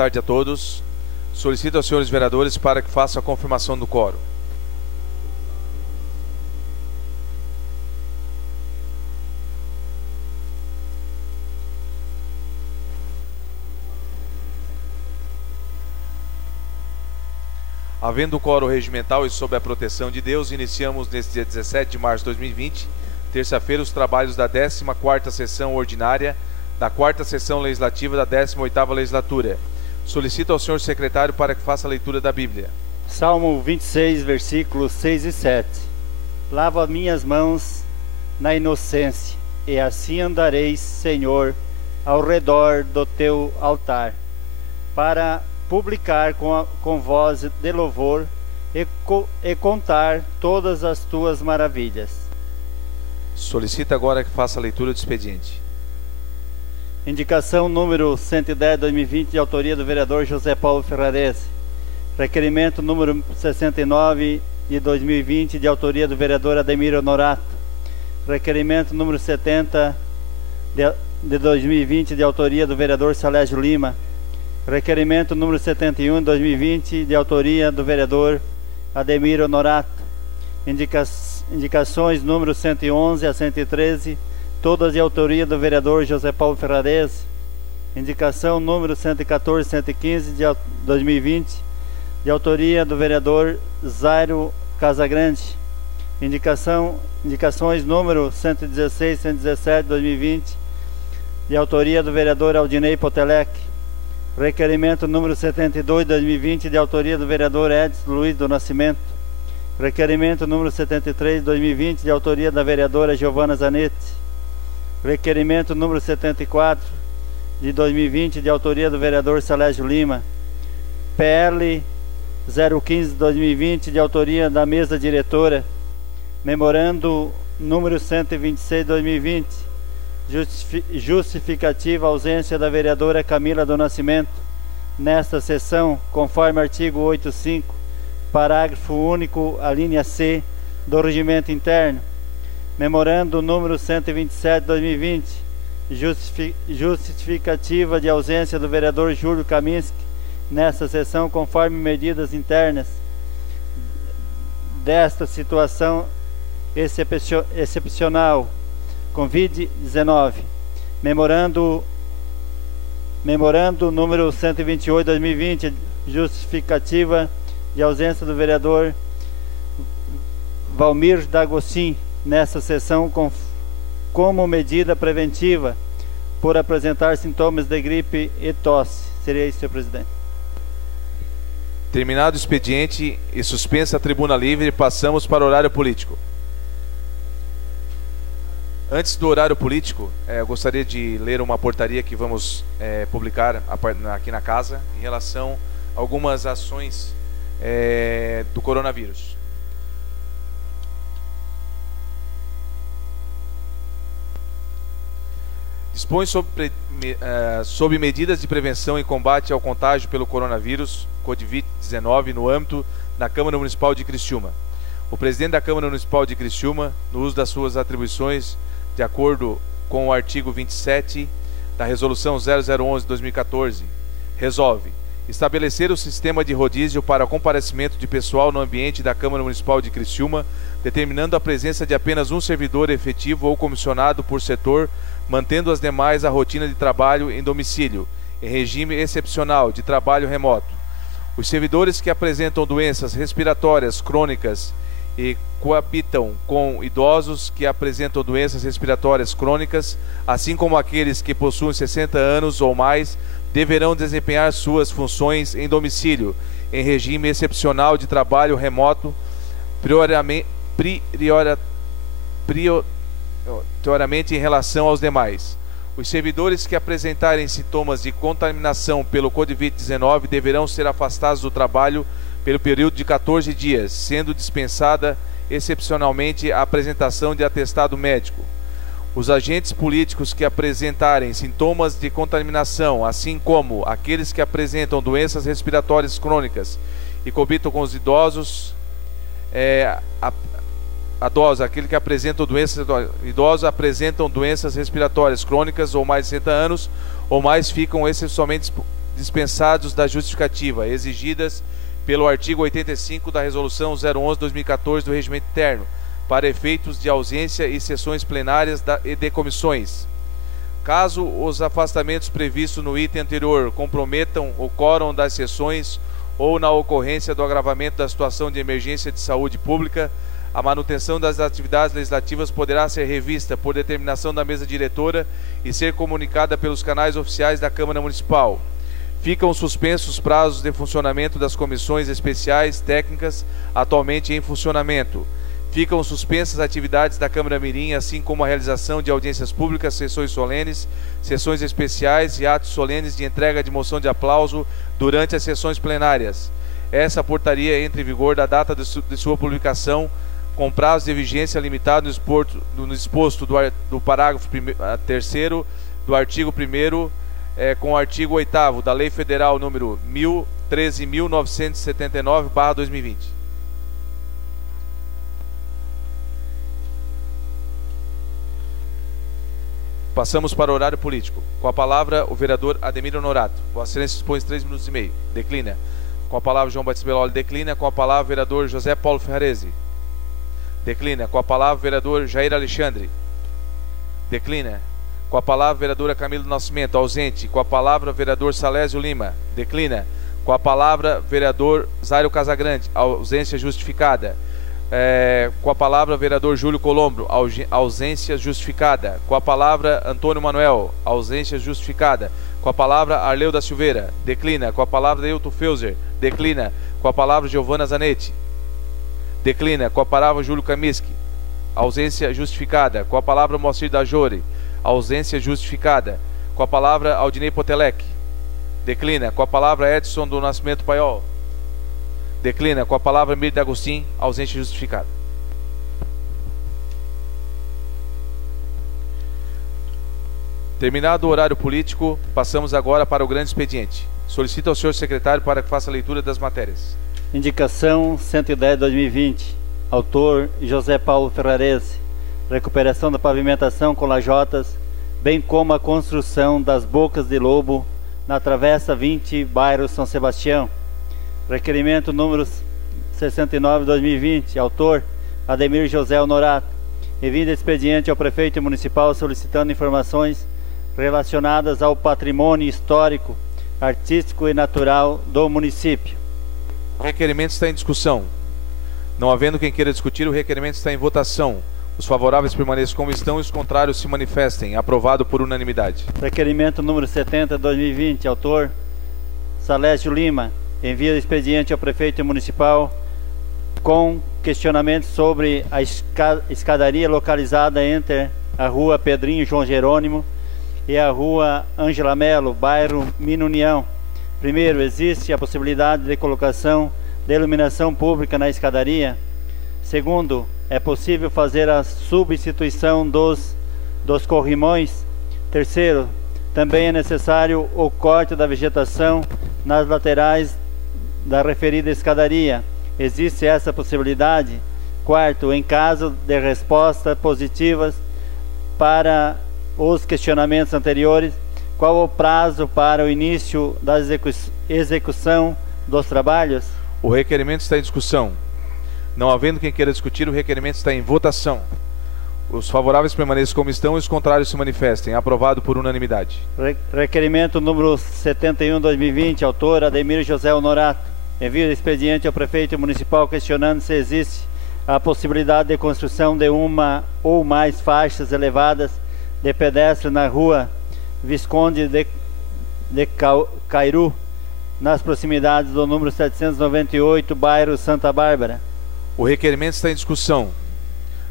tarde a todos. Solicito aos senhores vereadores para que façam a confirmação do quórum. Havendo o quórum regimental e sob a proteção de Deus, iniciamos neste dia 17 de março de 2020, terça-feira, os trabalhos da 14ª sessão ordinária da 4ª sessão legislativa da 18ª legislatura. Solicito ao senhor secretário para que faça a leitura da Bíblia. Salmo 26, versículos 6 e 7. Lava minhas mãos na inocência, e assim andareis, Senhor, ao redor do teu altar, para publicar com voz de louvor e contar todas as tuas maravilhas. Solicito agora que faça a leitura do expediente. Indicação número 110/2020, de autoria do vereador José Paulo Ferrarese. Requerimento número 69 de 2020, de autoria do vereador Ademir Honorato. Requerimento número 70 de 2020, de autoria do vereador Salégio Lima. Requerimento número 71 de 2020, de autoria do vereador Ademir Honorato. Indicações número 111 a 113, todas de autoria do vereador José Paulo Ferrarese. Indicação número 114 e 115 de 2020, de autoria do vereador Zairo Casagrande. Indicações número 116 e 117 de 2020, de autoria do vereador Aldinei Potelec. Requerimento número 72 de 2020, de autoria do vereador Edson Luiz do Nascimento. Requerimento número 73 de 2020, de autoria da vereadora Giovana Zanetti. Requerimento número 74 de 2020, de autoria do vereador Salégio Lima. PL 015 de 2020, de autoria da mesa diretora. Memorando número 126 de 2020, justificativa a ausência da vereadora Camila do Nascimento nesta sessão, conforme artigo 85, parágrafo único, a linha C do regimento interno. Memorando número 127 de 2020, justificativa de ausência do vereador Júlio Kaminski nesta sessão, conforme medidas internas desta situação excepcional Covid-19. Memorando número 128 de 2020, justificativa de ausência do vereador Valmir D'Agostin nessa sessão como medida preventiva por apresentar sintomas de gripe e tosse. Seria isso, senhor presidente. Terminado o expediente e suspensa a tribuna livre, passamos para o horário político. Antes do horário político, eu gostaria de ler uma portaria que vamos publicar aqui na casa em relação a algumas ações do coronavírus. Dispõe sobre medidas de prevenção e combate ao contágio pelo coronavírus Covid-19 no âmbito da Câmara Municipal de Criciúma. O presidente da Câmara Municipal de Criciúma, no uso das suas atribuições, de acordo com o artigo 27 da Resolução 0011/2014, resolve estabelecer o sistema de rodízio para comparecimento de pessoal no ambiente da Câmara Municipal de Criciúma, determinando a presença de apenas um servidor efetivo ou comissionado por setor, mantendo as demais a rotina de trabalho em domicílio, em regime excepcional de trabalho remoto. Os servidores que apresentam doenças respiratórias crônicas e coabitam com idosos que apresentam doenças respiratórias crônicas, assim como aqueles que possuem 60 anos ou mais, deverão desempenhar suas funções em domicílio, em regime excepcional de trabalho remoto, prioritariamente em relação aos demais. Os servidores que apresentarem sintomas de contaminação pelo Covid-19 deverão ser afastados do trabalho pelo período de 14 dias, sendo dispensada excepcionalmente a apresentação de atestado médico. Os agentes políticos que apresentarem sintomas de contaminação, assim como aqueles que apresentam doenças respiratórias crônicas e coabitam com os idosos, aquele que apresentam doenças idosos apresentam doenças respiratórias crônicas ou mais de 60 anos ou mais, ficam excepcionalmente dispensados da justificativa, exigidas pelo artigo 85 da Resolução 011/2014 do Regimento Interno, para efeitos de ausência e sessões plenárias e de comissões. Caso os afastamentos previstos no item anterior comprometam o quórum das sessões ou na ocorrência do agravamento da situação de emergência de saúde pública, a manutenção das atividades legislativas poderá ser revista por determinação da mesa diretora e ser comunicada pelos canais oficiais da Câmara Municipal. Ficam suspensos os prazos de funcionamento das comissões especiais técnicas atualmente em funcionamento. Ficam suspensas as atividades da Câmara Mirim, assim como a realização de audiências públicas, sessões solenes, sessões especiais e atos solenes de entrega de moção de aplauso durante as sessões plenárias. Essa portaria entra em vigor da data de sua publicação, com prazo de vigência limitado no disposto do parágrafo 3º do artigo 1º, com o artigo 8º da Lei Federal número 13.979/2020. Passamos para o horário político. Com a palavra, o vereador Ademir Honorato. Vossa Excelência dispõe de 3 minutos e meio. Declina. Com a palavra, João Batista Belloli. Declina. Com a palavra, o vereador José Paulo Ferrarese. Declina. Com a palavra, o vereador Jair Alexandre. Declina. Com a palavra, a vereadora Camilo Nascimento, ausente. Com a palavra, o vereador Salésio Lima. Declina. Com a palavra, vereador Zairo Casagrande, ausência justificada. Com a palavra, vereador Júlio Colombro, ausência justificada. Com a palavra, Antônio Manuel, ausência justificada. Com a palavra, Arleu da Silveira, declina. Com a palavra, Deilton Feuser, declina. Com a palavra, Giovana Zanetti, declina. Com a palavra, Júlio Kamiski, ausência justificada. Com a palavra, Moacir da Jore, ausência justificada. Com a palavra, Aldinei Potelec, declina. Com a palavra, Edson do Nascimento Paiol, declina. Com a palavra, Mir D'Agostin, ausência justificada. Terminado o horário político, passamos agora para o grande expediente. Solicito ao senhor secretário para que faça a leitura das matérias. Indicação 110/2020. Autor José Paulo Ferrarese. Recuperação da pavimentação com lajotas, bem como a construção das bocas de lobo na Travessa 20, bairro São Sebastião. Requerimento número 69/2020. Autor Ademir José Honorato. Envio expediente ao prefeito municipal solicitando informações relacionadas ao patrimônio histórico, artístico e natural do município. O requerimento está em discussão. Não havendo quem queira discutir, o requerimento está em votação. Os favoráveis permaneçam como estão e os contrários se manifestem. Aprovado por unanimidade. Requerimento número 70/2020. Autor Salésio Lima. Envio expediente ao prefeito municipal com questionamentos sobre a escadaria localizada entre a rua Pedrinho João Jerônimo e a rua Ângela Melo, bairro Minunião. Primeiro, existe a possibilidade de colocação de iluminação pública na escadaria? Segundo, é possível fazer a substituição dos corrimões? Terceiro, também é necessário o corte da vegetação nas laterais da referida escadaria. Existe essa possibilidade? Quarto, em caso de respostas positivas para os questionamentos anteriores, qual o prazo para o início da execução dos trabalhos? O requerimento está em discussão. Não havendo quem queira discutir, o requerimento está em votação. Os favoráveis permaneçam como estão e os contrários se manifestem. Aprovado por unanimidade. Requerimento número 71/2020. Autor Ademir José Honorato. Envio expediente ao prefeito municipal questionando se existe a possibilidade de construção de uma ou mais faixas elevadas de pedestre na rua Visconde de Cairu, nas proximidades do número 798, bairro Santa Bárbara. O requerimento está em discussão.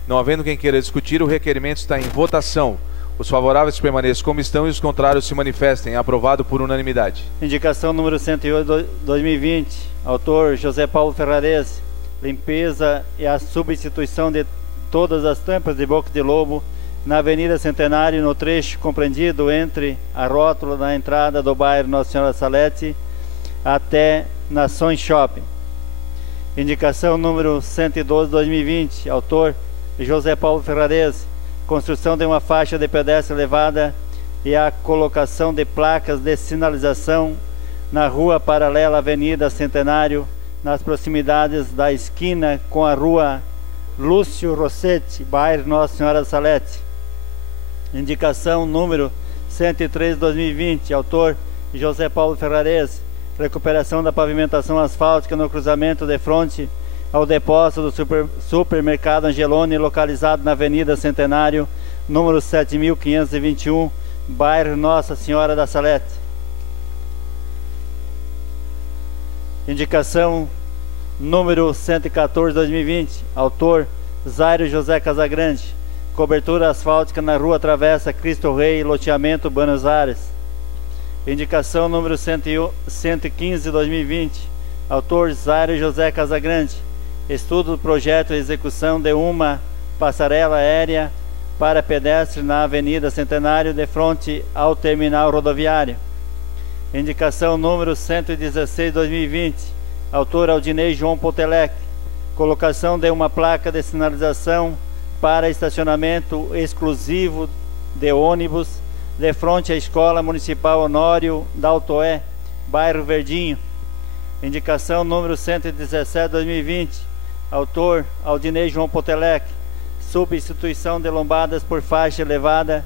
Não havendo quem queira discutir, o requerimento está em votação. Os favoráveis permaneçam como estão e os contrários se manifestem. Aprovado por unanimidade. Indicação número 108/2020. Autor José Paulo Ferrarese. Limpeza e a substituição de todas as tampas de boca de lobo na Avenida Centenário, no trecho compreendido entre a rótula na entrada do bairro Nossa Senhora Salete até Nações Shopping. Indicação número 112/2020. Autor José Paulo Ferrarese. Construção de uma faixa de pedestre elevada e a colocação de placas de sinalização na rua paralela à Avenida Centenário, nas proximidades da esquina com a rua Lúcio Rossetti, bairro Nossa Senhora da Salete. Indicação número 103/2020, autor José Paulo Ferrarese. Recuperação da pavimentação asfáltica no cruzamento de frente ao depósito do supermercado Angeloni, localizado na Avenida Centenário, número 7521, bairro Nossa Senhora da Salete. Indicação número 114/2020, autor Zairo José Casagrande. Cobertura asfáltica na rua Travessa Cristo Rei, loteamento Buenos Aires. Indicação número 115/2020, autor Zairo José Casagrande. Estudo do projeto e execução de uma passarela aérea para pedestres na Avenida Centenário, de frente ao terminal rodoviário. Indicação número 116/2020, autor Aldinei João Potelec. Colocação de uma placa de sinalização para estacionamento exclusivo de ônibus de frente à Escola Municipal Honório Daltoé, bairro Verdinho. Indicação número 117/2020, autor Aldinei João Potelec. Substituição de lombadas por faixa elevada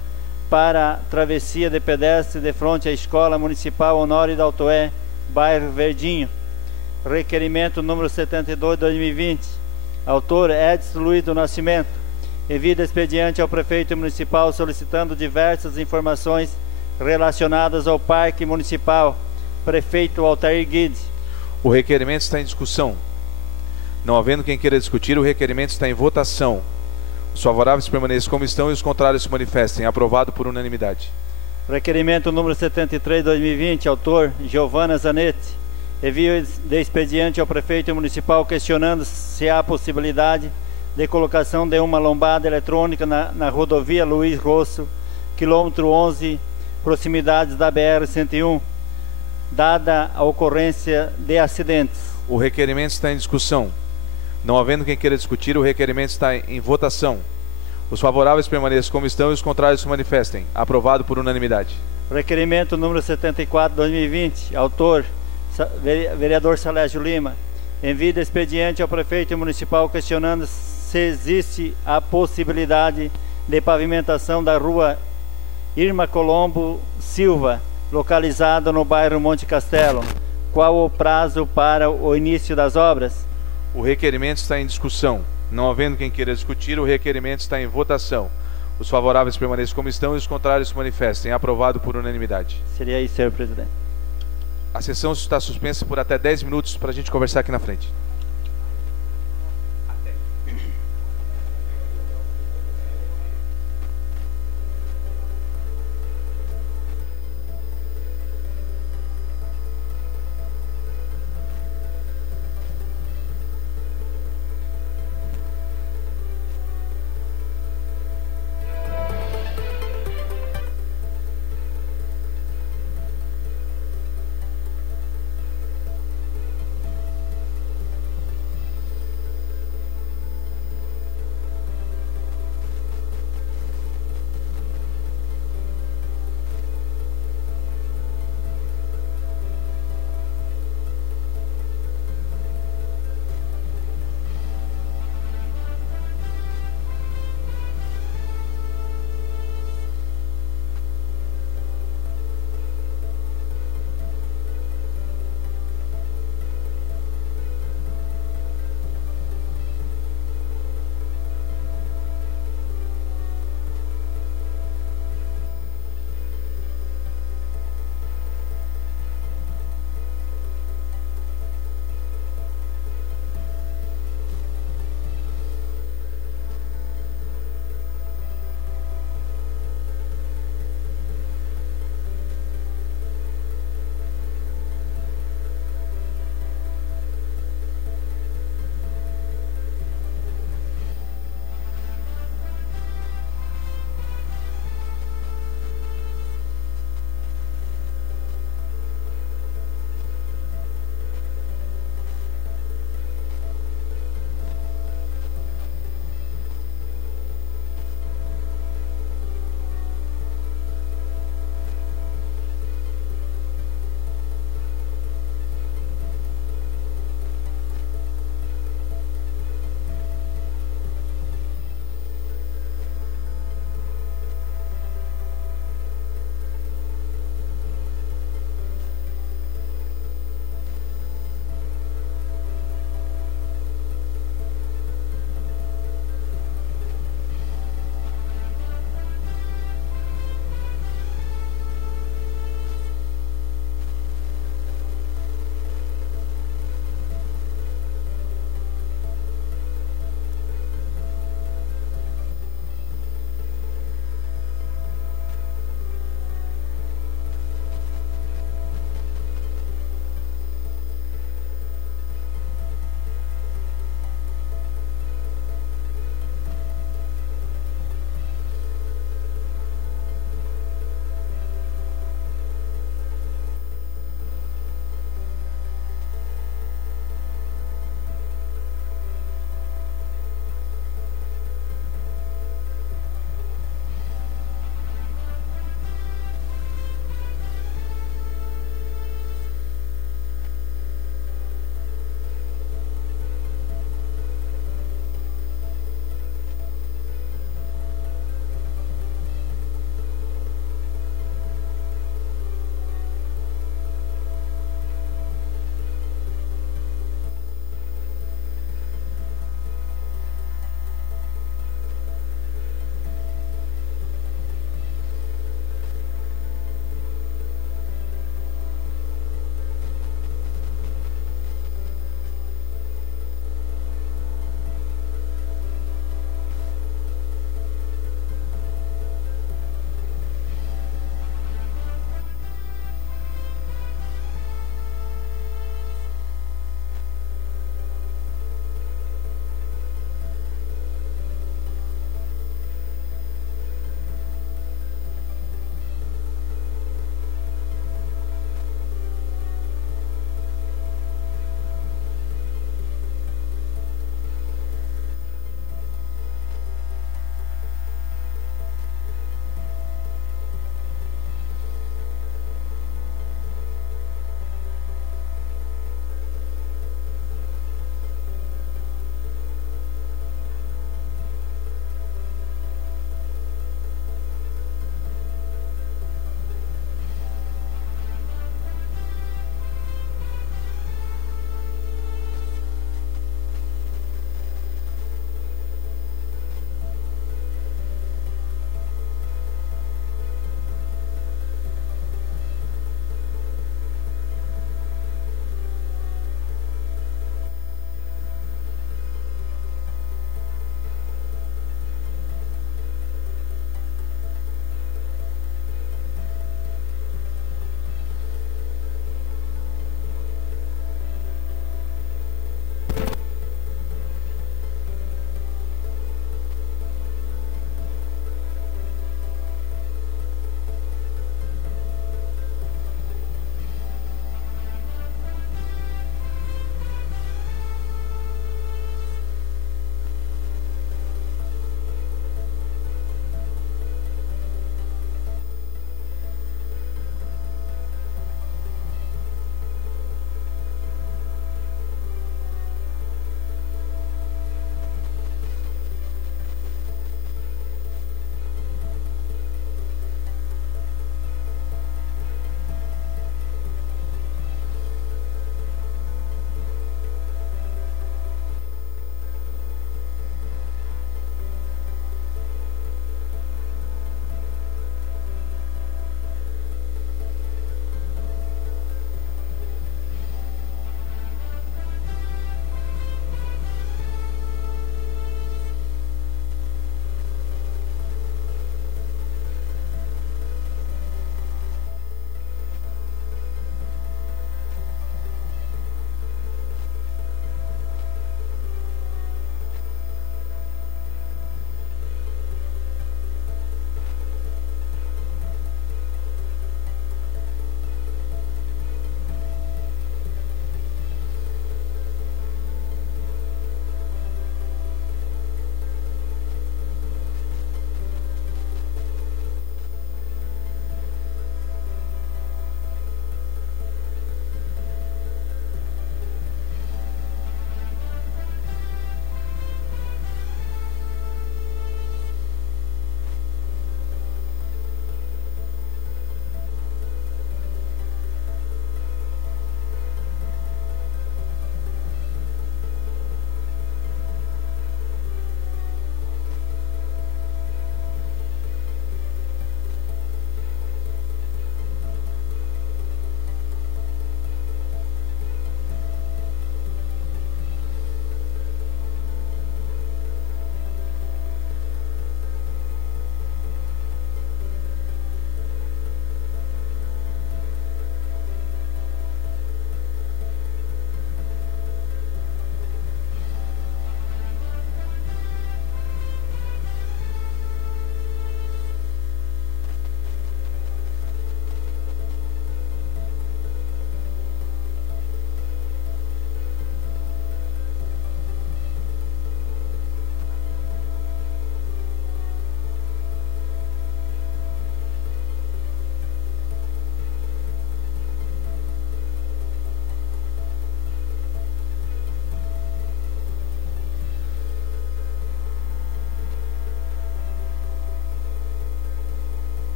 para travessia de pedestre de frente à Escola Municipal Honório Daltoé, bairro Verdinho. Requerimento número 72/2020, autor Edson Luiz do Nascimento. Envia expediente ao prefeito municipal solicitando diversas informações relacionadas ao Parque Municipal. Prefeito Altair Guide. O requerimento está em discussão. Não havendo quem queira discutir, o requerimento está em votação. Os favoráveis permaneçam como estão e os contrários se manifestem. Aprovado por unanimidade. Requerimento número 73/2020, autor Giovana Zanetti. Envio de expediente ao prefeito municipal questionando se há possibilidade de colocação de uma lombada eletrônica na rodovia Luiz Rosso, quilômetro 11, proximidades da BR-101, dada a ocorrência de acidentes. O requerimento está em discussão. Não havendo quem queira discutir, o requerimento está em votação. Os favoráveis permaneçam como estão e os contrários se manifestem. Aprovado por unanimidade. Requerimento número 74/2020, autor vereador Salésio Lima. Envia de expediente ao prefeito municipal questionando se existe a possibilidade de pavimentação da rua Irma Colombo Silva, localizada no bairro Monte Castelo. Qual o prazo para o início das obras? O requerimento está em discussão. Não havendo quem queira discutir, o requerimento está em votação. Os favoráveis permaneçam como estão e os contrários se manifestem. Aprovado por unanimidade. Seria isso, senhor presidente. A sessão está suspensa por até 10 minutos para a gente conversar aqui na frente.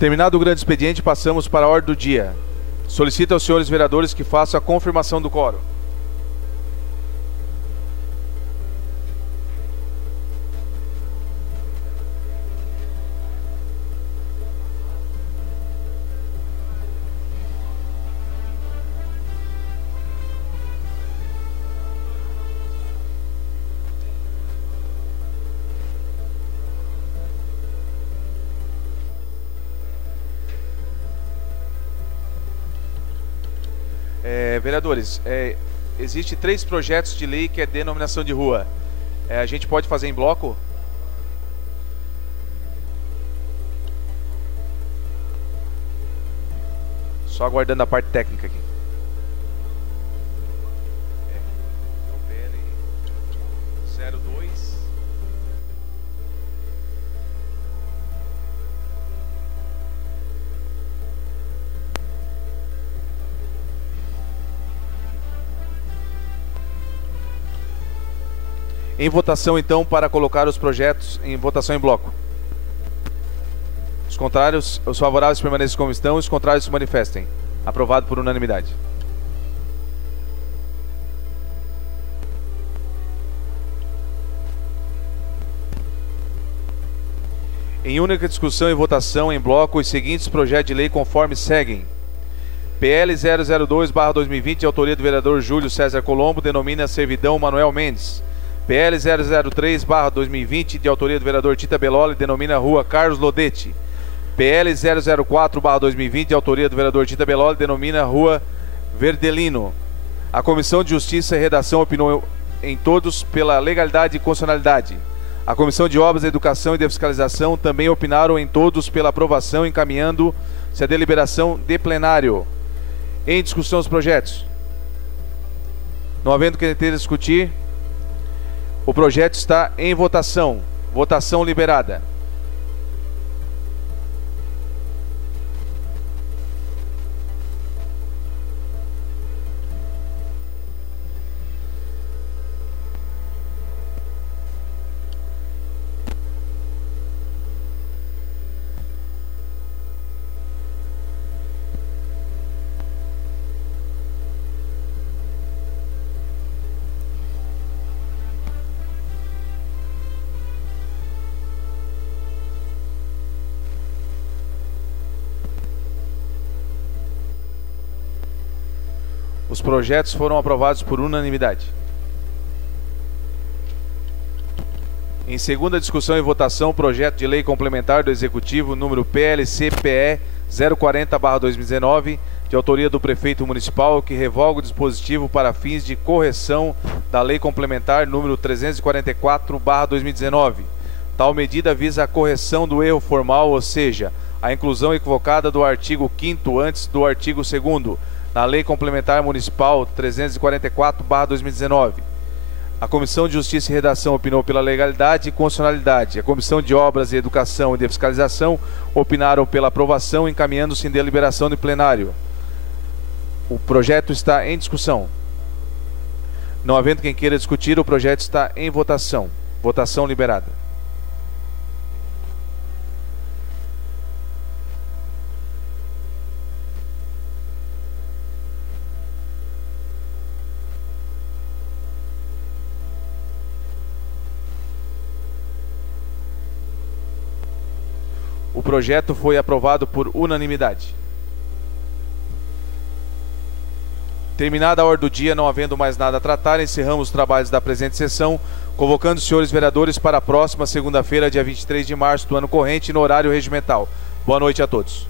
Terminado o grande expediente, passamos para a ordem do dia. Solicito aos senhores vereadores que façam a confirmação do quórum. Vereadores, existe 3 projetos de lei que é denominação de rua. A gente pode fazer em bloco? Só aguardando a parte técnica aqui. O PL 02. Em votação, então, para colocar os projetos em votação em bloco. Os contrários, os favoráveis permaneçam como estão, os contrários se manifestem. Aprovado por unanimidade. Em única discussão e votação em bloco, os seguintes projetos de lei conforme seguem. PL 002/2020, de autoria do vereador Júlio César Colombo, denomina servidão Manuel Mendes. PL 003/2020, de autoria do vereador Tita Belloli, denomina rua Carlos Lodete. PL 004/2020, de autoria do vereador Tita Belloli, denomina rua Verdelino. A Comissão de Justiça e Redação opinou em todos pela legalidade e constitucionalidade. A Comissão de Obras, Educação e de Fiscalização também opinaram em todos pela aprovação, encaminhando-se a deliberação de plenário. Em discussão os projetos. Não havendo que discutir, o projeto está em votação. Votação liberada. Os projetos foram aprovados por unanimidade. Em segunda discussão e votação, projeto de lei complementar do Executivo, número PLC-PE 040/2019, de autoria do prefeito municipal, que revoga o dispositivo para fins de correção da lei complementar número 344/2019. Tal medida visa a correção do erro formal, ou seja, a inclusão equivocada do artigo 5º antes do artigo 2º, na Lei Complementar Municipal 344/2019. A Comissão de Justiça e Redação opinou pela legalidade e constitucionalidade. A Comissão de Obras, Educação e de Fiscalização opinaram pela aprovação, encaminhando-se em deliberação de plenário. O projeto está em discussão. Não havendo quem queira discutir, o projeto está em votação. Votação liberada. O projeto foi aprovado por unanimidade. Terminada a ordem do dia, não havendo mais nada a tratar, encerramos os trabalhos da presente sessão, convocando os senhores vereadores para a próxima segunda-feira, dia 23 de março do ano corrente, no horário regimental. Boa noite a todos.